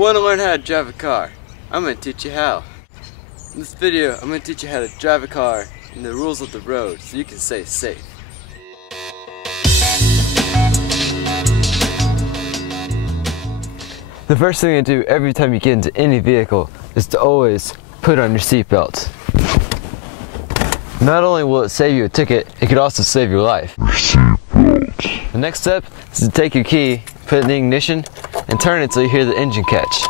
want to learn how to drive a car? I'm going to teach you how. In this video, I'm going to teach you how to drive a car and the rules of the road so you can stay safe. The first thing to do every time you get into any vehicle is to always put on your seatbelt. Not only will it save you a ticket, it could also save your life. The next step is to take your key, put it in the ignition, and turn it until you hear the engine catch.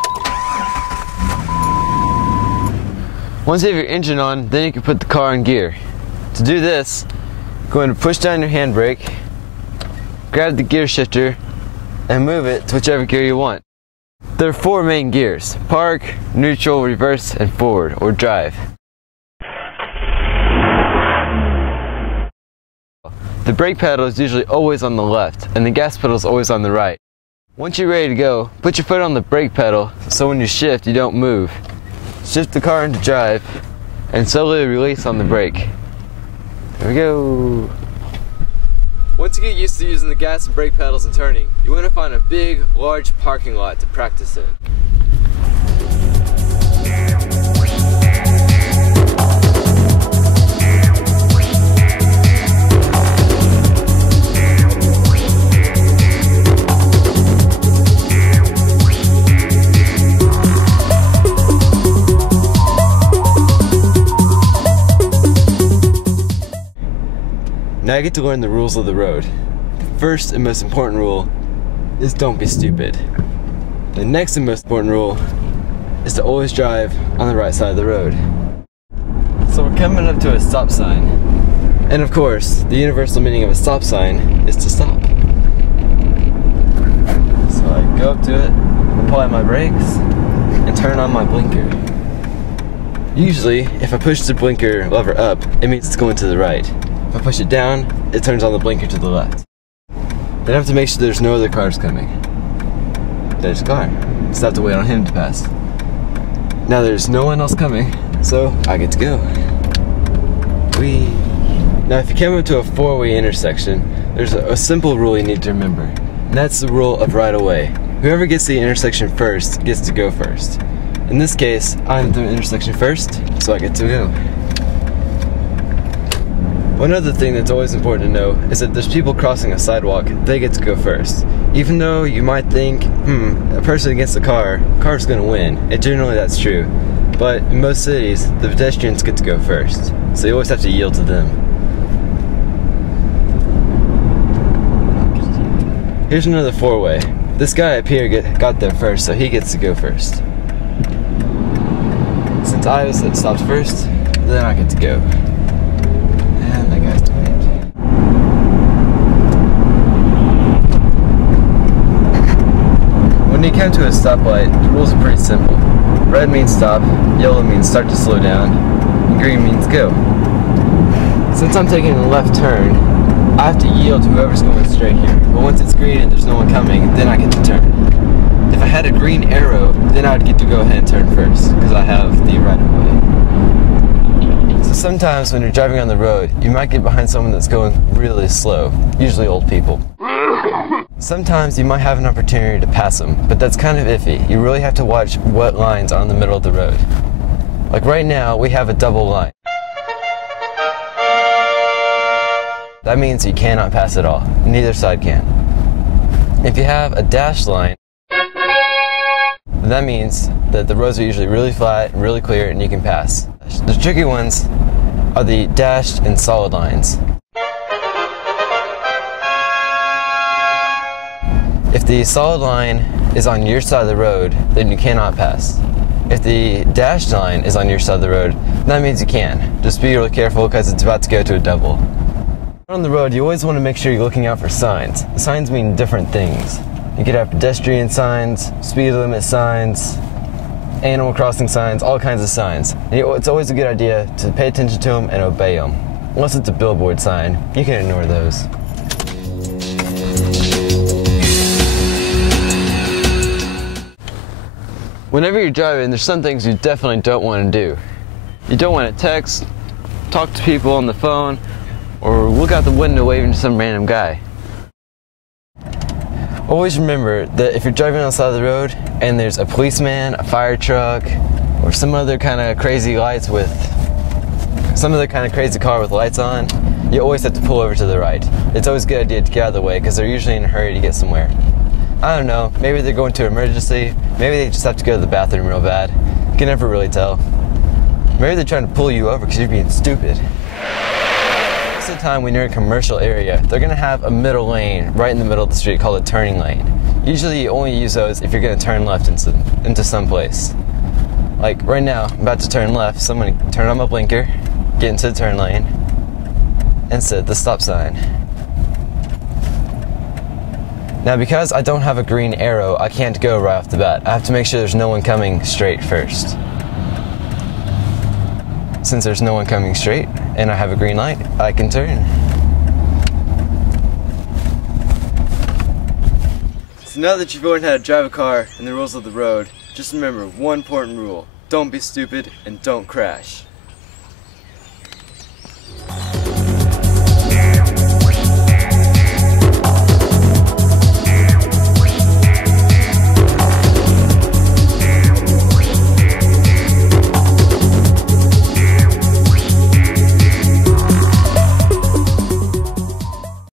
Once you have your engine on, then you can put the car in gear. To do this, go ahead and push down your handbrake, grab the gear shifter, and move it to whichever gear you want. There are 4 main gears: park, neutral, reverse, and forward, or drive. The brake pedal is usually always on the left, and the gas pedal is always on the right. Once you're ready to go, put your foot on the brake pedal so when you shift, you don't move. Shift the car into drive, and slowly release on the brake. There we go. Once you get used to using the gas and brake pedals and turning, you want to find a big, large parking lot to practice in. Now I get to learn the rules of the road. The first and most important rule is don't be stupid. The next and most important rule is to always drive on the right side of the road. So we're coming up to a stop sign. And of course, the universal meaning of a stop sign is to stop. So I go up to it, apply my brakes, and turn on my blinker. Usually, if I push the blinker lever up, it means it's going to the right. If I push it down, it turns on the blinker to the left. Then I have to make sure there's no other cars coming. There's a car, so I have to wait on him to pass. Now there's no one else coming, so I get to go. Whee! Now if you come into a 4-way intersection, there's a simple rule you need to remember, and that's the rule of right away. Whoever gets to the intersection first gets to go first. In this case, I'm at the intersection first, so I get to go. One other thing that's always important to know is that there's people crossing a sidewalk, they get to go first. Even though you might think, a person against the car's gonna win, and generally that's true. But in most cities, the pedestrians get to go first, so you always have to yield to them. Here's another 4-way. This guy up here got there first, so he gets to go first. Since I was that stopped first, then I get to go. And that guy's doing it. When you come to a stoplight, the rules are pretty simple. Red means stop, yellow means start to slow down, and green means go. Since I'm taking a left turn, I have to yield to whoever's going straight here. But once it's green and there's no one coming, then I get to turn. If I had a green arrow, then I would get to go ahead and turn first, because I have the right of way. So sometimes when you're driving on the road, you might get behind someone that's going really slow, usually old people. Sometimes you might have an opportunity to pass them, but that's kind of iffy. You really have to watch what lines are in the middle of the road. Like right now, we have a double line. That means you cannot pass at all. Neither side can. If you have a dashed line, that means that the roads are usually really flat, really clear, and you can pass. The tricky ones are the dashed and solid lines. If the solid line is on your side of the road, then you cannot pass. If the dashed line is on your side of the road, that means you can. Just be really careful because it's about to go to a double. On the road, you always want to make sure you're looking out for signs. The signs mean different things. You could have pedestrian signs, speed limit signs, animal crossing signs, all kinds of signs. And it's always a good idea to pay attention to them and obey them. Unless it's a billboard sign, you can ignore those. Whenever you're driving, there's some things you definitely don't want to do. You don't want to text, talk to people on the phone, or look out the window waving to some random guy. Always remember that if you're driving on the side of the road and there's a policeman, a fire truck, or some other kind of crazy car with lights on, you always have to pull over to the right. It's always a good idea to get out of the way because they're usually in a hurry to get somewhere. I don't know, maybe they're going to an emergency, maybe they just have to go to the bathroom real bad. You can never really tell. Maybe they're trying to pull you over because you're being stupid. Most of the time when you're in a commercial area, they're going to have a middle lane right in the middle of the street called a turning lane. Usually you only use those if you're going to turn left into some place. Like right now, I'm about to turn left, so I'm going to turn on my blinker, get into the turn lane, and set the stop sign. Now because I don't have a green arrow, I can't go right off the bat. I have to make sure there's no one coming straight first. Since there's no one coming straight, and I have a green light, I can turn. So now that you've learned how to drive a car and the rules of the road, just remember one important rule. Don't be stupid and don't crash.